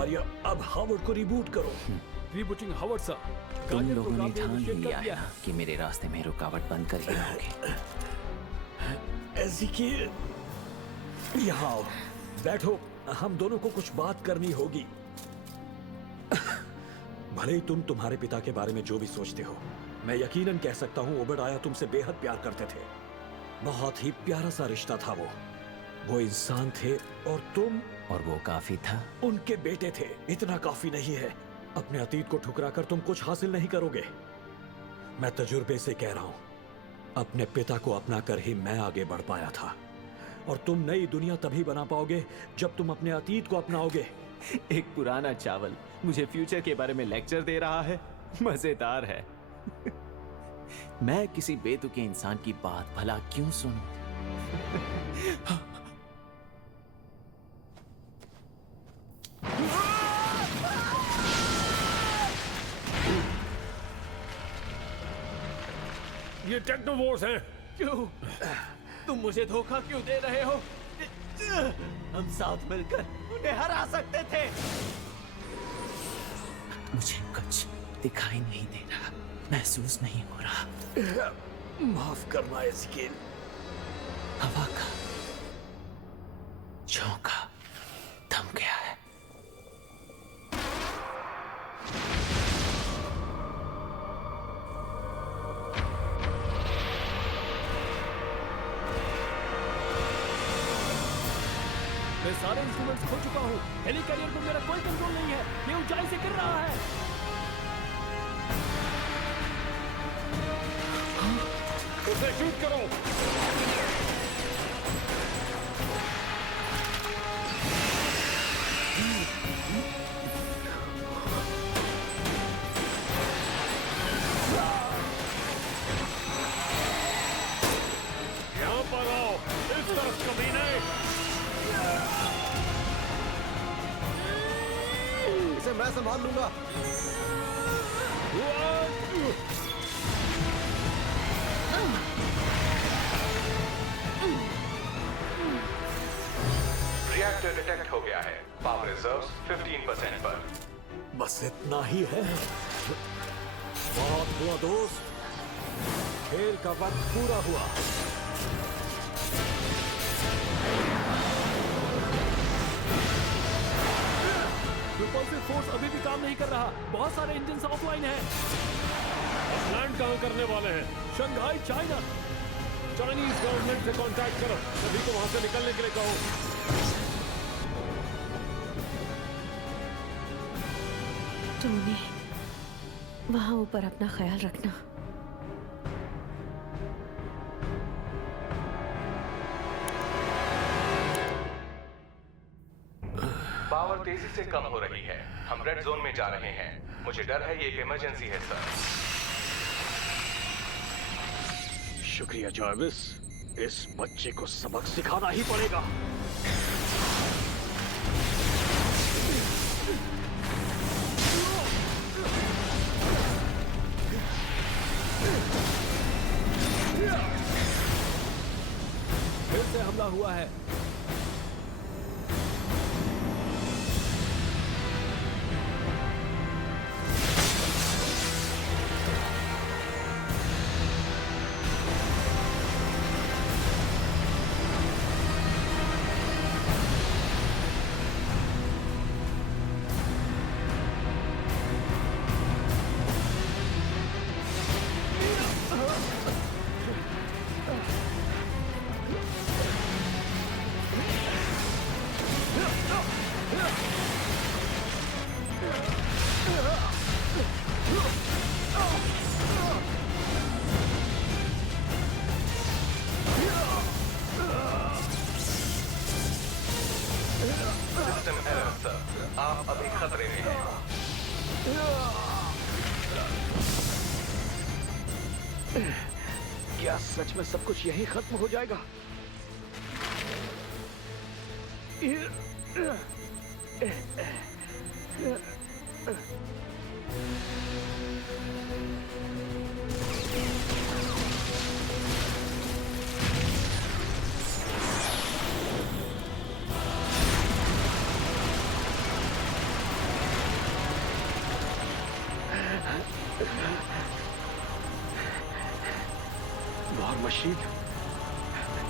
आर्या, अब हावर्ड को रिबूट करो। Rebooting Howard sir. तुम लोगों ने ठान ही लिया है ना कि मेरे रास्ते में रुकावट बनकर ही रहोगे। एज़ेकिएल, यहाँ आओ, बैठो। हम दोनों को कुछ बात करनी होगी। भले ही तुम तुम्हारे पिता के बारे में जो भी सोचते हो, मैं यकीनन कह सकता हूँ ओबेडियाह तुमसे बेहद प्यार करते थे। बहुत ही प्यारा सा रिश्ता था वो इंसान थे और तुम, और वो काफी था। उनके बेटे थे। इतना काफी नहीं है। अपने अतीत को ठुकराकर तुम कुछ हासिल नहीं करोगे। मैं तजुर्बे से कह रहा हूं। अपने पिता को अपना कर ही मैं आगे बढ़ पाया था, और तुम नई दुनिया तभी बना पाओगे जब तुम अपने अतीत को अपनाओगे। एक पुराना चावल मुझे फ्यूचर के बारे में लेक्चर दे रहा है। मजेदार है। मैं किसी बेतुके इंसान की बात भला क्यों सुनूं? ये टेक्नोवोर्स हैं। क्यों? तुम मुझे धोखा क्यों दे रहे हो? हम साथ मिलकर उन्हें हरा सकते थे। मुझे कुछ दिखाई नहीं दे रहा, महसूस नहीं हो रहा। माफ करना एज़ेकिएल। हवा का झोंका थम गया है। मैं सारे इंस्ट्रूमेंट्स खो चुका हूँ। हेली कैरियर पर मेरा कोई कंट्रोल नहीं है। ये ऊंचाई से गिर रहा है। उसे शूट करो। यहाँ पर आओ, इस तरफ कमीने। इसे मैं संभाल लूंगा। रिएक्टर डिटेक्ट हो गया है। पावर रिजर्व्स 15% पर। बस इतना ही है। बहुत हुआ दोस्त, खेल का वक्त पूरा हुआ। प्रोपल्सिव फोर्स अभी भी काम नहीं कर रहा। बहुत सारे इंजन ऑफलाइन हैं। अब लैंड कहाँ करने वाले हैं? Shanghai, China. चाइनीज गवर्नमेंट से कांटेक्ट करो। सभी को वहां से निकलने के लिए कहो। टोनी, वहां ऊपर अपना ख्याल रखना। पावर तेजी से कम हो रही है। हम रेड जोन में जा रहे हैं। मुझे डर है ये एक इमरजेंसी है सर। शुक्रिया जार्विस। इस बच्चे को सबक सिखाना ही पड़ेगा। फिर से हमला हुआ है। System error sir. आप अभी खतरे में हैं। क्या सच में सब कुछ यही खत्म हो जाएगा?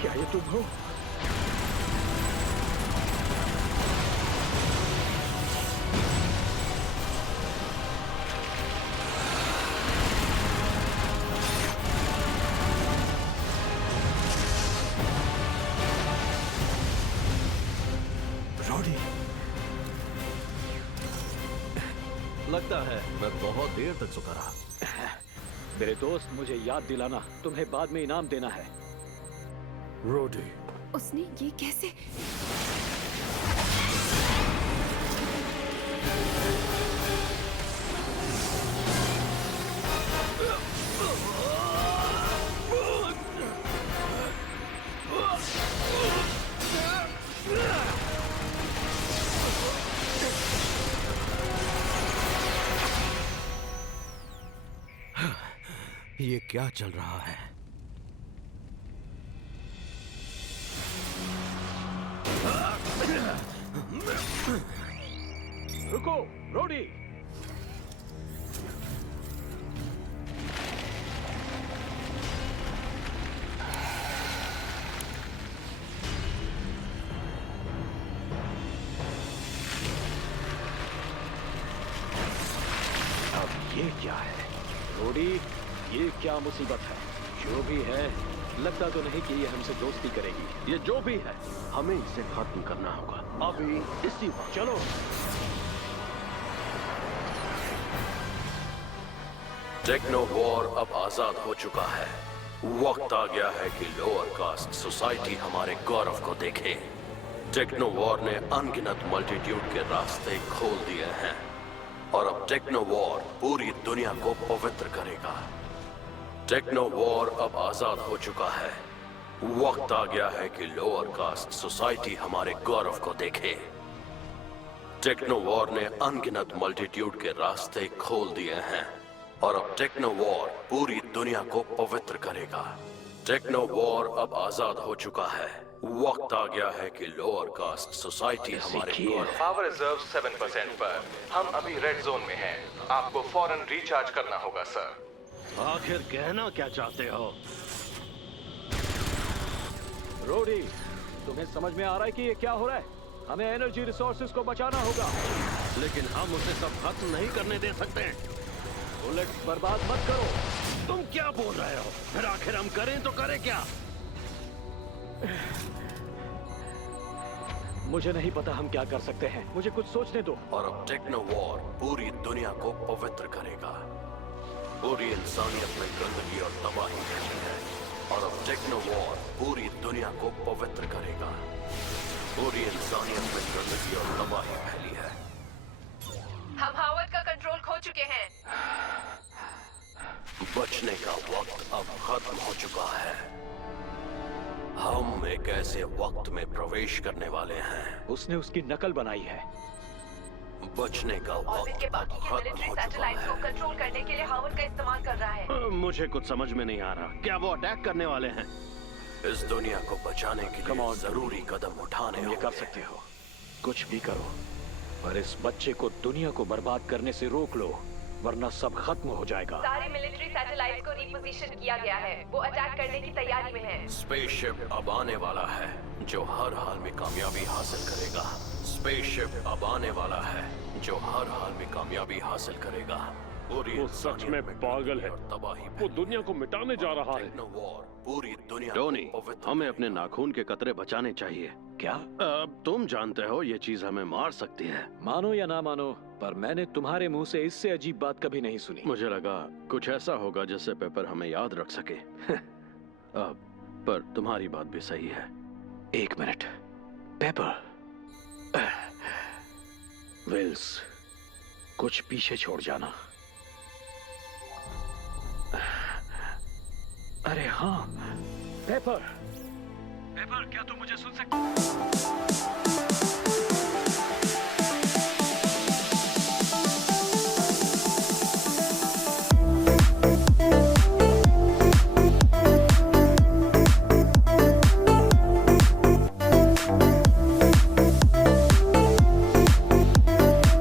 क्या ये तुम हो? रॉडी, लगता है मैं बहुत देर तक सोता रहा। मेरे दोस्त, मुझे याद दिलाना, तुम्हें बाद में इनाम देना है। रॉडी, उसने ये कैसे? ये क्या चल रहा है? रुको, रोडी। अब ये क्या है? रोडी, ये क्या मुसीबत है? जो भी है, लगता तो नहीं कि ये हमसे दोस्ती करेगी। ये जो भी है, हमें इसे खत्म करना होगा अभी, इसी वक्त। चलो। टेक्नो वॉर अब आजाद हो चुका है। वक्त आ गया है कि लोअर कास्ट सोसाइटी हमारे गौरव को देखे। टेक्नो वॉर ने अनगिनत मल्टीट्यूड के रास्ते खोल दिए हैं और अब टेक्नो वॉर पूरी दुनिया को पवित्र करेगा। टेक्नो वॉर अब आजाद हो चुका है। वक्त आ गया है कि लोअर कास्ट सोसाइटी हमारे गौरव को देखे। टेक्नो वॉर ने अनगिनत मल्टीट्यूड के रास्ते खोल दिए हैं और अब टेक्नो वॉर पूरी दुनिया को पवित्र करेगा। टेक्नो वॉर अब आजाद हो चुका है। वक्त आ गया है कि लोअर कास्ट सोसाइटी हमारे गौरव। पावर रिजर्व 7% पर। हम अभी रेड जोन में हैं। आपको फौरन रिचार्ज करना होगा सर। आखिर कहना क्या चाहते हो? रोडी, तुम्हें समझ में आ रहा है कि ये क्या हो रहा है? हमें एनर्जी रिसोर्सेज को बचाना होगा। लेकिन हम उसे सब खत्म नहीं करने दे सकते। बुलेट्स बर्बाद मत करो। तुम क्या बोल रहे हो? फिर आखिर हम करें तो करें क्या? मुझे नहीं पता हम क्या कर सकते हैं। मुझे कुछ सोचने दो। और अब टेक्नो वॉर पूरी दुनिया को पवित्र करेगा। पूरी इंसानियत में गंदगी और तबाही फैली है और अब टेक्नो वॉर पूरी दुनिया को पवित्र करेगा। पूरी इंसानियत में गंदगी और तबाही फैली है। हम हावर्ड का कंट्रोल खो चुके हैं। बचने का वक्त अब खत्म हो चुका है। हम एक ऐसे वक्त में प्रवेश करने वाले हैं। उसने उसकी नकल बनाई है। बचने का ऑर्बिट वक्त के अब बाकी के खत्म मिलिट्री हो चुका सैटेलाइट्स को है। कंट्रोल करने के लिए हावर्ड का इस्तेमाल कर रहा है। मुझे कुछ समझ में नहीं आ रहा। क्या वो अटैक करने वाले हैं? इस दुनिया को बचाने के Come लिए on, जरूरी कदम उठाने तुम ये कर होंगे। सकते हो। कुछ भी करो, पर इस बच्चे को दुनिया को बर्बाद करने से रोक लो, वरना सब खत्म हो जाएगा। सारे मिलिट्री सैटेलाइट्स को रिपोजिशन किया गया है। वो अटैक करने की तैयारी में है। स्पेसशिप अब आने वाला है जो हर हाल में कामयाबी हासिल करेगा। स्पेसशिप अब आने वाला है जो हर हाल में कामयाबी हासिल करेगा। पूरी वो सच इंसानियत में गंदगी पागल है। और तबाही वो दुनिया को मिटाने जा रहा है। टेक्नो वॉर पूरी दुनिया टोनी, को पवित्र हमें अपने नाखून के कतरे बचाने चाहिए। क्या? अब तुम जानते हो ये चीज हमें मार सकती है। मानो या ना मानो, पर मैंने तुम्हारे मुंह से इससे अजीब बात कभी नहीं सुनी। मुझे लगा कुछ ऐसा होगा जिससे पेपर हमें याद रख सके। अब पर तुम्हारी बात भी सही है। एक मिनट, पेपर। विल्स, कुछ पीछे छोड़ जाना। अरे हाँ, पेपर। पेपर, क्या तुम मुझे सुन सकते?